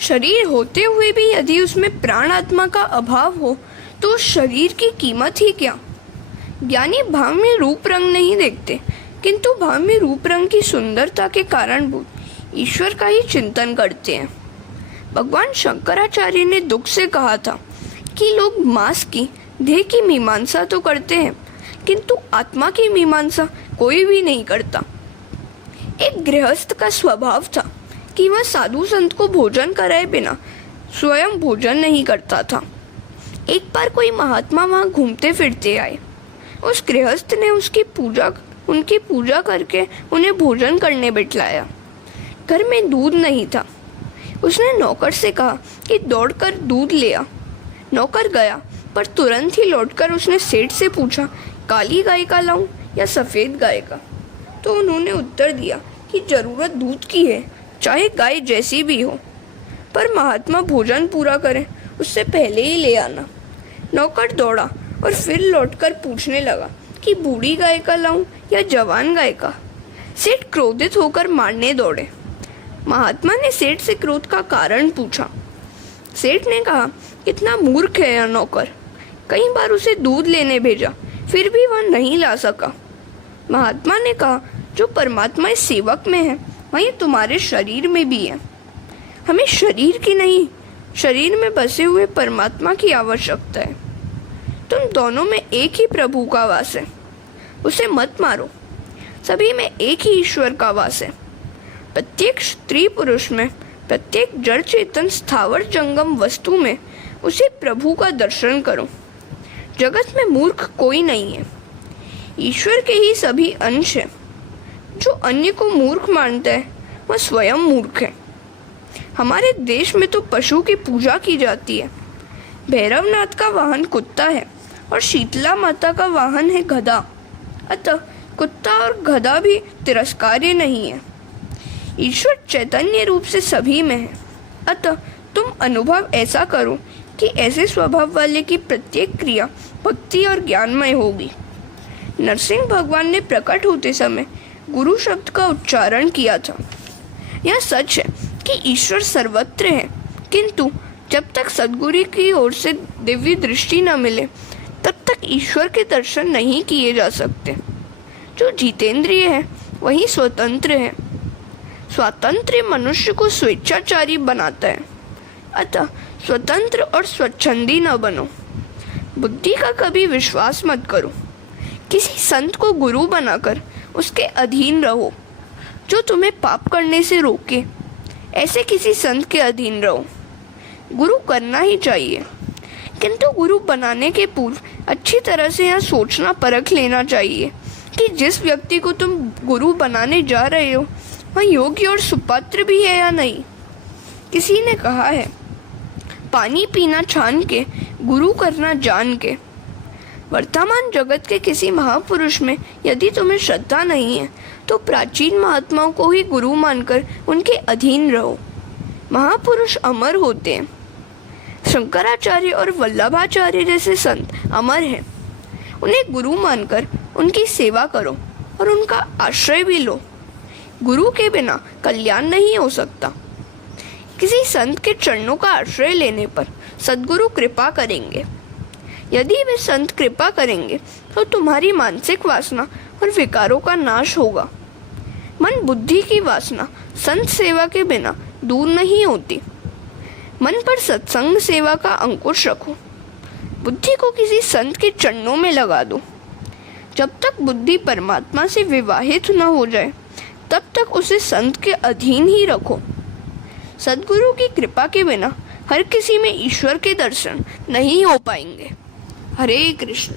शरीर होते हुए भी यदि उसमें प्राण आत्मा का अभाव हो तो उस शरीर की कीमत ही क्या। ज्ञानी भाव में रूप रंग नहीं देखते, किंतु भाव में रूप रंग की सुंदरता के कारणभूत ईश्वर का ही चिंतन करते हैं। भगवान शंकराचार्य ने दुख से कहा था कि लोग मांस की देह की मीमांसा तो करते हैं, किंतु आत्मा की मीमांसा कोई भी नहीं करता। एक गृहस्थ का स्वभाव था कि वह साधु संत को भोजन कराए बिना स्वयं भोजन नहीं करता था। एक बार कोई महात्मा वहाँ घूमते फिरते आए। उस गृहस्थ ने उनकी पूजा करके उन्हें भोजन करने बिठलाया। घर में दूध नहीं था। उसने नौकर से कहा कि दौड़कर दूध ले आ। नौकर गया, पर तुरंत ही लौटकर उसने सेठ से पूछा, काली गाय का लाऊं या सफ़ेद गाय का। तो उन्होंने उत्तर दिया कि जरूरत दूध की है, चाहे गाय जैसी भी हो, पर महात्मा भोजन पूरा करें उससे पहले ही ले आना। नौकर दौड़ा और फिर लौटकर पूछने लगा कि बूढ़ी गाय का लाऊं या जवान गाय का। सेठ क्रोधित होकर मारने दौड़े। महात्मा ने सेठ से क्रोध का कारण पूछा। सेठ ने कहा, कितना मूर्ख है यह नौकर, कई बार उसे दूध लेने भेजा, फिर भी वह नहीं ला सका। महात्मा ने कहा, जो परमात्मा इस सेवक में है वही तुम्हारे शरीर में भी है। हमें शरीर की नहीं, शरीर में बसे हुए परमात्मा की आवश्यकता है। तुम दोनों में एक ही प्रभु का वास है, उसे मत मारो। सभी में एक ही ईश्वर का वास है। प्रत्येक स्त्री पुरुष में, प्रत्येक जड़ चेतन स्थावर जंगम वस्तु में उसी प्रभु का दर्शन करो। जगत में मूर्ख कोई नहीं है, ईश्वर के ही सभी अंश हैं। जो अन्य को मूर्ख मानता है वह स्वयं मूर्ख है। हमारे देश में तो पशु की पूजा की जाती है। भैरवनाथ का वाहन कुत्ता है और शीतला माता का वाहन है गधा। अतः कुत्ता और गधा भी तिरस्कार्य नहीं है। ईश्वर चैतन्य रूप से सभी में है। अतः तुम अनुभव ऐसा करो कि ऐसे स्वभाव वाले की प्रत्येक क्रिया भक्ति और ज्ञानमय होगी। नरसिंह भगवान ने प्रकट होते समय गुरु शब्द का उच्चारण किया था। यह सच है कि ईश्वर सर्वत्र है, किंतु जब तक सद्गुरु की ओर से दिव्य दृष्टि न मिले तब तक ईश्वर के दर्शन नहीं किए जा सकते। जो जितेंद्रिय है वही स्वतंत्र है। स्वातंत्र्य मनुष्य को स्वेच्छाचारी बनाता है। अतः स्वतंत्र और स्वच्छंदी न बनो। बुद्धि का कभी विश्वास मत करो। किसी संत को गुरु बनाकर उसके अधीन रहो। जो तुम्हें पाप करने से रोके, ऐसे किसी संत के अधीन रहो। गुरु करना ही चाहिए, किंतु गुरु बनाने के पूर्व अच्छी तरह से यह सोचना परख लेना चाहिए कि जिस व्यक्ति को तुम गुरु बनाने जा रहे हो वह योग्य और सुपात्र भी है या नहीं। किसी ने कहा है, पानी पीना छान के, गुरु करना जान के। वर्तमान जगत के किसी महापुरुष में यदि तुम्हें श्रद्धा नहीं है तो प्राचीन महात्माओं को ही गुरु मानकर उनके अधीन रहो। महापुरुष अमर होते हैं। शंकराचार्य और वल्लभाचार्य जैसे संत अमर हैं। उन्हें गुरु मानकर उनकी सेवा करो और उनका आश्रय भी लो। गुरु के बिना कल्याण नहीं हो सकता। किसी संत के चरणों का आश्रय लेने पर सद्गुरु कृपा करेंगे। यदि वे संत कृपा करेंगे तो तुम्हारी मानसिक वासना और विकारों का नाश होगा। मन बुद्धि की वासना संत सेवा के बिना दूर नहीं होती। मन पर सत्संग सेवा का अंकुश रखो। बुद्धि को किसी संत के चरणों में लगा दो। जब तक बुद्धि परमात्मा से विवाहित न हो जाए तब तक उसे संत के अधीन ही रखो। सद्गुरु की कृपा के बिना हर किसी में ईश्वर के दर्शन नहीं हो पाएंगे। हरे कृष्ण।